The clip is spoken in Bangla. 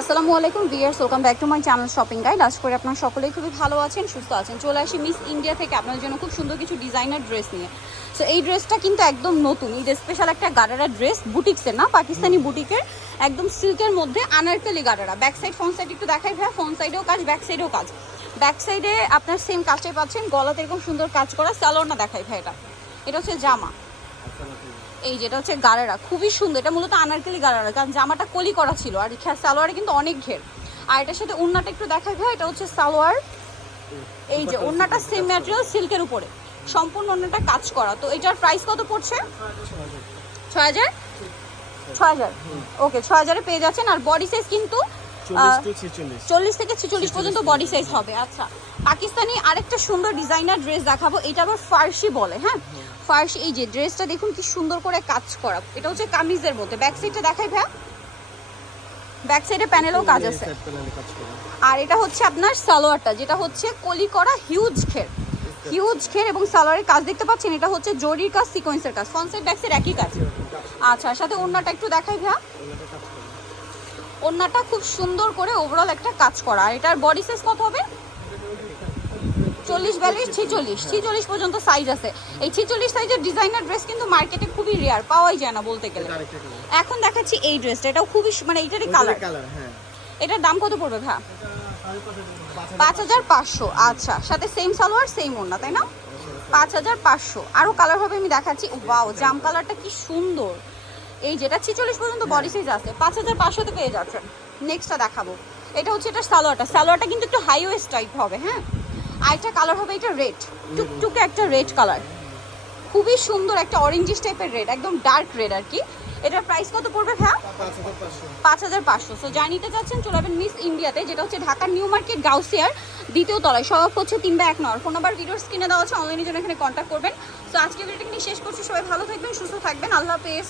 আসসালামু আলাইকুম viewers welcome back to my channel shopping guide আজ করে আপনারা সকলেই খুবই ভালো আছেন, সুস্থ আছেন। চলে আসি মিস ইন্ডিয়া থেকে আপনাদের জন্য খুব সুন্দর কিছু ডিজাইনার ড্রেস নিয়ে। সো এই ড্রেসটা কিন্তু একদম নতুন। ঈদ স্পেশাল একটা গাডারা ড্রেস বুটিক্সের না, পাকিস্তানি বুটিকের একদম সিল্কের মধ্যে আনারকলি গাডারা ব্যাক সাইড ফ্রন্ট সাইড একটু দেখাই ভাই ফ্রন্ট সাইডেও কাজ ব্যাক সাইডেও কাজ। ব্যাক সাইডে আপনার সেম কাজটাই পাচ্ছেন, গলাতে এরকম সুন্দর কাজ করা স্যালোর না দেখাই ভাই এটা। এটা হচ্ছে জামা। এই যেটা হচ্ছে গারারা খুবই সুন্দর। এটা মূলত আনারকলি গারারা কারণ জামাটা কলি করা ছিল আর সালোয়ারে কিন্তু অনেক ঘের। আর এটার সাথে ওড়নাটা একটু দেখাই ভাই এটা হচ্ছে সালোয়ার। এই যে ওড়নাটা সেম ম্যাটেরিয়াল সিল্কের উপরে। সম্পূর্ণ ওড়নাটা কাজ করা। তো এটার প্রাইস কত পড়ছে? ছয় হাজার। ছয় হাজার? ওকে ছয় হাজারে পেয়ে যাচ্ছেন। আর বডি সাইজ কিন্তু চল্লিশ থেকে ছেচল্লিশ পর্যন্ত বডি সাইজ হবে আচ্ছা। পাকিস্তানি আরেকটা সুন্দর ডিজাইনার ড্রেস দেখাবো এটা আবার ফার্সি বলে হ্যাঁ? ফার্সি এই যে ড্রেসটা দেখুন কি সুন্দর করে কাজ করা। এটা হচ্ছে কামিজের মধ্যে। ব্যাক সাইডটা দেখাই ভাই ব্যাক সাইডে প্যানেলও কাজ আছে। আর এটা হচ্ছে আপনার সালোয়ারটা যেটা হচ্ছে কলি করা হিউজ ঘের হিউজ ঘের এবং সালোয়ারের কাজ দেখতে পাচ্ছেন এটা হচ্ছে জরির কাজ সিকোয়েন্সের কাজ ফ্রন্ট সাইড ব্যাক সাইড একই কাজ। আচ্ছা সাথে ওড়নাটা একটু দেখাই ভাই ওনাটা ওড়নাটা খুব সুন্দর করে ওভারঅল একটা কাজ করা। আর এটার বডি সাইজ কত হবে? চল্লিশ বিয়াল্লিশ ছিচল্লিশ। ছিচল্লিশ পর্যন্ত সাইজ আছে। এই ছিচল্লিশ সাইজের ডিজাইনার ড্রেস কিন্তু মার্কেটে খুবই রেয়ার পাওয়াই যায় না বলতে গেলে। এখন দেখাচ্ছি এই ড্রেসটা এটাও খুবই মানে এইটারই কালার কালার হ্যাঁ। এটার দাম কত পড়বে ভা? পাঁচ হাজার পাঁচশো। আচ্ছা সাথে সেম সালোয়ার সেম ওড়না তাই না? পাঁচ হাজার পাঁচশো। আরও কালার হবে আমি দেখাচ্ছি। ওয়াও জাম কালারটা কি সুন্দর। এই যেটা ছিচল্লিশ পর্যন্ত বডি সাইজ আছে, পাঁচ হাজার পাঁচশোতে পেয়ে যাচ্ছেন। নেক্সটটা দেখাবো। এটা হচ্ছে এটা সালোয়ারটা। সালোয়ারটা কিন্তু একটু হাই ওয়েস্ট টাইপ হবে হ্যাঁ? আর একটা কালার হবে এটা রেড টুকটুকে একটা রেড কালার খুবই সুন্দর একটা অরেঞ্জিস টাইপের রেড একদম ডার্ক রেড আর কি। এটার প্রাইস কত পড়বে ভ্যা পাঁচ হাজার পাঁচশো। সো যা নিতে চাচ্ছেন চলে যাবেন মিস ইন্ডিয়াতে যেটা হচ্ছে ঢাকার নিউ মার্কেট গাউসিয়ার দ্বিতীয় তলায়। সব হচ্ছে তিন বা এক নম্বর ফোন নাম্বার ভিডিওর স্ক্রিনে দেওয়া আছে অনলাইনের জন্য এখানে কন্ট্যাক্ট করবেন। সো আজকে ভিডিওটা শেষ করছি। সবাই ভালো থাকবেন, সুস্থ থাকবেন। আল্লাহ হাফেজ।